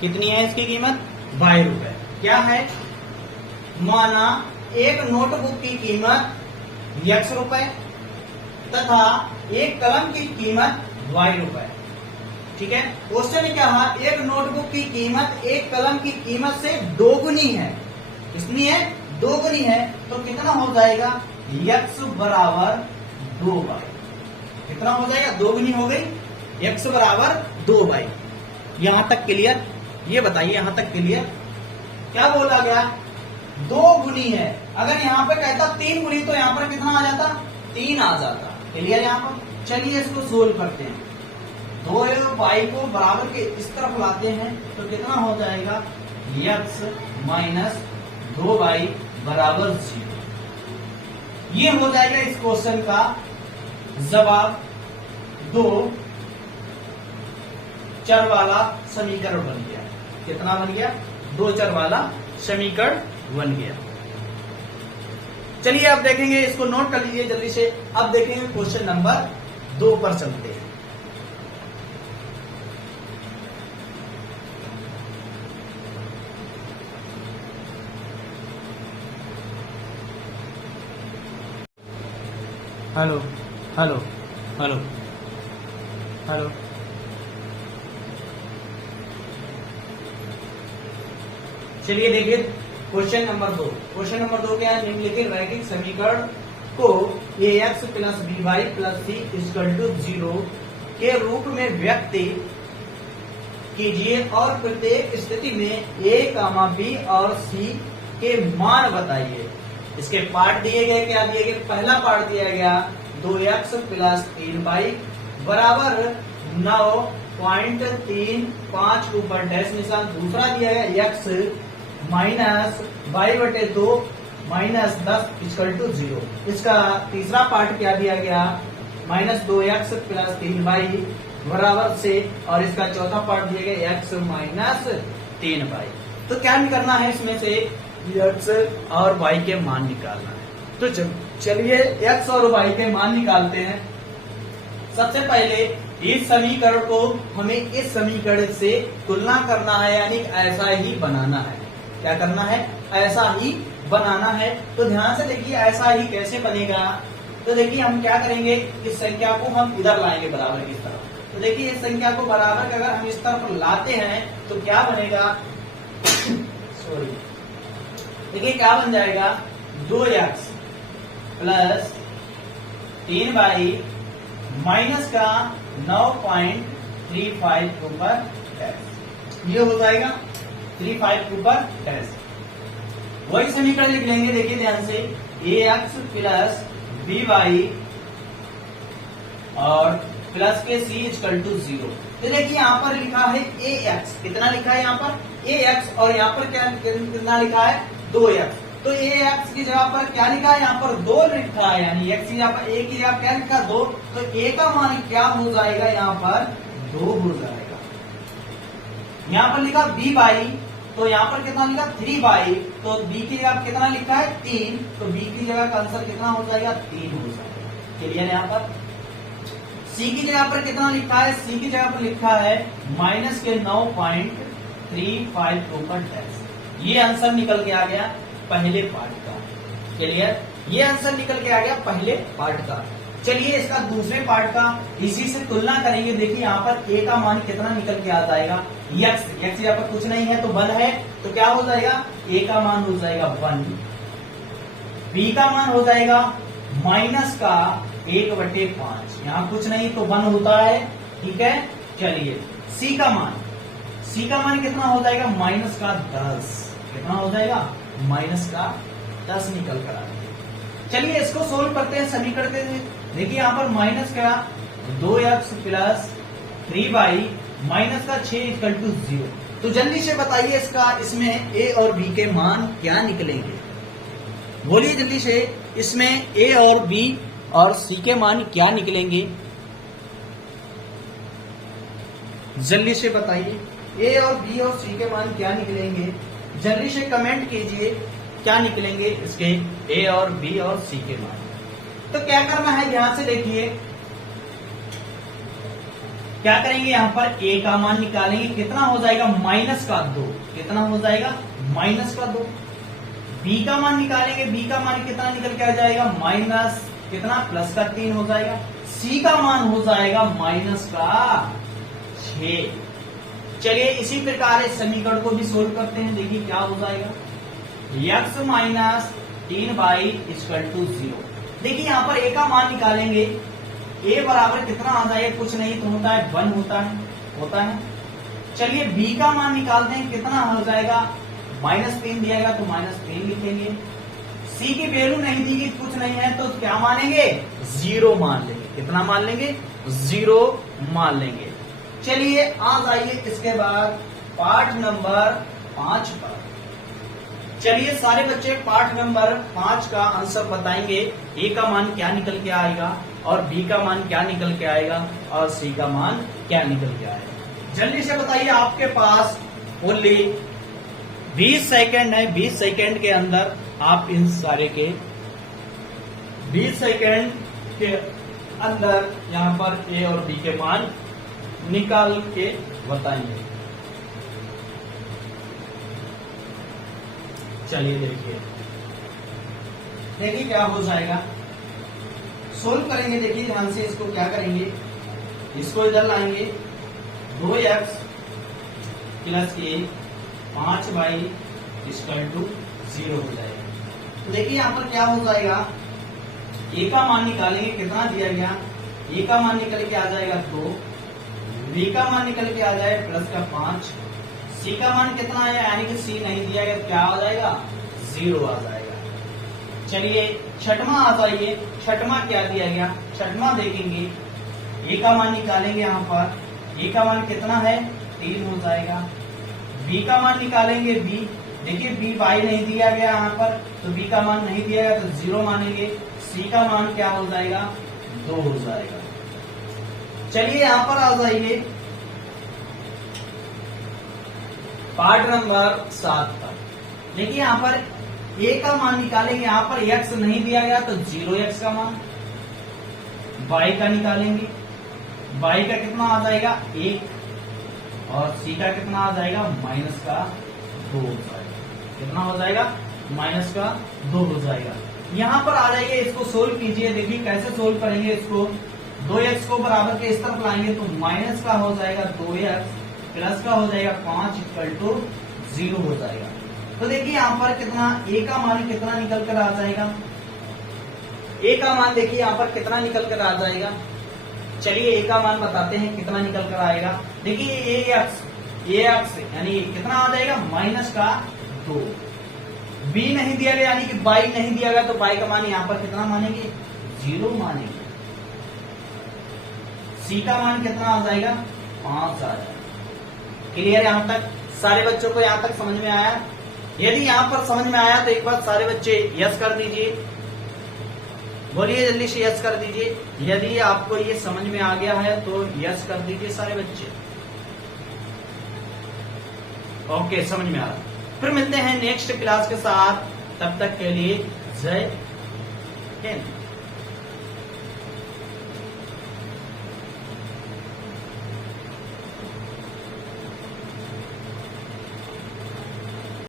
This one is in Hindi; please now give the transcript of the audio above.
कितनी है इसकी कीमत? 22 रुपए। क्या है? माना एक नोटबुक की कीमत x रुपए तथा एक कलम की कीमत y रुपए। ठीक है, क्वेश्चन में क्या है? एक नोटबुक की कीमत एक कलम की कीमत से दोगुनी है। कितनी है? दोगुनी है। तो कितना हो जाएगा? x बराबर 2y। कितना हो जाएगा? दोगुनी हो गई, x बराबर 2y। यहां तक क्लियर? ये बताइए यहां तक क्लियर? क्या बोला गया? 2 गुनी है। अगर यहाँ पे कहता 3 गुनी तो यहाँ पर कितना आ जाता? 3 आ जाता। क्लियर यहाँ पर? चलिए इसको सोल्व करते हैं। 2y को बराबर के इस तरफ लाते हैं तो कितना हो जाएगा? x माइनस 2y बराबर 0। ये हो जाएगा इस क्वेश्चन का जवाब। 2 चर वाला समीकरण बन गया। कितना बन गया? 2 चर वाला समीकरण बन गया। चलिए अब देखेंगे, इसको नोट कर लीजिए जल्दी से। अब देखेंगे क्वेश्चन नंबर 2 पर चलते हैं। Hello hello hello hello. चलिए देखिए क्वेश्चन नंबर 2। क्वेश्चन नंबर 2 क्या है? निम्नलिखित रैखिक समीकरण को ax plus by plus c equal to 0 के रूप में व्यक्त कीजिए और प्रत्येक स्थिति में a, b और c के मान बताइए। इसके पार्ट दिए गए। क्या दिए गए? पहला पार्ट दिया गया 2x प्लस 3y बराबर 9.35 ऊपर डैश निशान। दूसरा दिया गया x माइनस y बटे 2 माइनस 10 इक्वल टू 0। इसका तीसरा पार्ट क्या दिया गया? माइनस 2x प्लस 3y बराबर से, और इसका चौथा पार्ट दिया गया x माइनस 3y। तो क्या करना है? इसमें से x और y के मान निकालना है। तो चलिए x और y के मान निकालते हैं। सबसे पहले इस समीकरण को हमें इस समीकरण से तुलना करना है, यानी ऐसा ही बनाना है। क्या करना है? ऐसा ही बनाना है। तो ध्यान से देखिए ऐसा ही कैसे बनेगा। तो देखिए हम क्या करेंगे, इस संख्या को हम इधर लाएंगे बराबर की तरफ। तो देखिए इस संख्या को बराबर अगर हम इस तरफ लाते हैं तो क्या बनेगा? सॉरी, देखिए क्या बन जाएगा? 2x प्लस 3y माइनस का 9.35 ऊपर डैश। ये हो जाएगा 35 ऊपर डैश। वही समीकरण लिख लेंगे। देखिए ध्यान से, ax प्लस by और प्लस के c इक्वल टू 0। तो देखिए यहाँ पर लिखा है ax। कितना लिखा है यहाँ पर? ax। और यहाँ पर क्या कितना लिखा है? 2x। तो ax की जगह पर क्या लिखा है? यहाँ पर 2 लिखा है, यानी x की जगह पर a की जगह क्या लिखा? 2। तो a का मान क्या हो जाएगा? यहाँ पर 2 हो जाएगा। यहाँ पर लिखा by, तो यहाँ पर कितना लिखा? 3y। तो b की जगह कितना लिखा है? 3। तो b की जगह का आंसर कितना हो जाएगा? 3 हो जाएगा। क्लियर? यहाँ पर c की जगह पर कितना लिखा है? c की जगह पर लिखा है माइनस के 9.35 ऊपर डैश। ये आंसर निकल के आ गया पहले पार्ट का। क्लियर? ये आंसर निकल के आ गया पहले पार्ट का। चलिए इसका दूसरे पार्ट का इसी से तुलना करेंगे। देखिए यहाँ पर a का मान कितना निकल के आ जाएगा? x यहाँ पर कुछ नहीं है तो 1 है, तो क्या हो जाएगा? a का मान हो जाएगा 1, b का मान हो जाएगा माइनस का 1/5। यहाँ कुछ नहीं तो 1 होता है। ठीक है, चलिए c का मान कितना हो जाएगा? माइनस का 10। कितना हो जाएगा? माइनस का 10 निकल कर आ जाएगा। चलिए इसको सोल्व करते हैं समीकरण के। देखिए यहाँ पर माइनस का 2x प्लस 3y माइनस का 6 इक्वल टू 0। तो जल्दी से बताइए इसमें a और b के मान क्या निकलेंगे? बोलिए जल्दी से, इसमें a और b और c के मान क्या निकलेंगे? जल्दी से बताइए, a और b और c के मान क्या निकलेंगे? जल्दी से कमेंट कीजिए क्या निकलेंगे इसके a और b और c के मान। तो क्या करना है, ध्यान से देखिए क्या करेंगे, यहाँ पर ए का मान निकालेंगे, कितना हो जाएगा माइनस का 2, कितना हो जाएगा माइनस का 2। बी का मान निकालेंगे, बी का मान कितना निकल के आ जाएगा माइनस कितना प्लस का 3 हो जाएगा। सी का मान हो जाएगा माइनस का 6। चलिए इसी प्रकार इस समीकरण को भी सोल्व करते हैं, देखिए क्या हो जाएगा, x minus 3y equal to 0। देखिए यहाँ पर a का मान निकालेंगे, a बराबर कितना आ जाएगा, कुछ नहीं तो होता है 1 होता है। चलिए b का मान निकालते हैं, कितना हो जाएगा -3 दिया गया तो -3 लिखेंगे। c की वैल्यू नहीं दी गई, कुछ नहीं है तो क्या मानेंगे 0 मान लेंगे, कितना मान लेंगे 0 मान लेंगे। चलिए आ जाइए इसके बाद पाठ नंबर 5 पर। चलिए सारे बच्चे पाठ नंबर 5 का आंसर बताएंगे, ए का मान क्या निकल के आएगा और बी का मान क्या निकल के आएगा और सी का मान क्या निकल के आएगा। जल्दी से बताइए, आपके पास ओनली 20 सेकेंड है, 20 सेकेंड के अंदर आप इन सारे के 20 सेकेंड के अंदर यहाँ पर ए और बी के मान निकाल के बताएंगे। चलिए देखिए क्या हो जाएगा, सोल्व करेंगे। देखिए ध्यान से, इसको क्या करेंगे, इसको इधर लाएंगे, 2x plus a 5y equal to 0 हो जाएगा। तो देखिए यहाँ पर क्या हो जाएगा, a का मान निकालेंगे, कितना दिया गया, a का मान निकल के आ जाएगा 2, b का मान निकल के आ जाएगा प्लस का 5, c का मान कितना है, यानी कि c नहीं दिया गया, क्या आ जाएगा 0 आ जाएगा। चलिए छठवां आ जाइए, छठवां क्या दिया गया, छठवां देखेंगे, a का मान निकालेंगे, यहाँ पर a का मान कितना है 3 हो जाएगा। b का मान निकालेंगे, b देखिए b y नहीं दिया गया यहाँ पर, तो b का मान नहीं दिया गया तो 0 मानेंगे। c का मान क्या हो जाएगा 2 हो जाएगा। चलिए यहाँ पर आ जाइए पार्ट नंबर 7 पर। देखिए यहाँ पर a का मान निकालेंगे, यहाँ पर x नहीं दिया गया तो 0x का मान, y का निकालेंगे, y का कितना आ जाएगा 1 और c का कितना आ जाएगा माइनस का 2 हो जाएगा, कितना हो जाएगा माइनस का 2 हो जाएगा। यहाँ पर आ जाइए, इसको सोल्व कीजिए, देखिए कैसे सोल्व करेंगे इसको। 2x को बराबर के इस तरफ लाएंगे तो माइनस का हो जाएगा 2x प्लस का हो जाएगा 5 इक्वल टू 0 हो जाएगा। तो देखिए यहाँ पर कितना a का मान कितना निकल कर आ जाएगा, a का मान देखिए यहाँ पर कितना निकल कर आ जाएगा। चलिए a का मान बताते हैं कितना निकल कर आएगा। देखिए ax यानी कितना आ जाएगा माइनस का 2, b नहीं दिया गया यानी कि y नहीं दिया गया तो y का मान यहाँ पर कितना मानेंगे 0 मानेंगे। c का मान कितना आ जाएगा 5 आ जाएगा। क्लियर, यहाँ तक सारे बच्चों को यहाँ तक समझ में आया? यदि यहाँ पर समझ में आया तो एक बार सारे बच्चे यस कर दीजिए, बोलिए जल्दी से यस कर दीजिए। यदि आपको ये समझ में आ गया है तो यस कर दीजिए सारे बच्चे। ओके, समझ में आ रहा। फिर मिलते हैं नेक्स्ट क्लास के साथ, तब तक के लिए जय हिंद।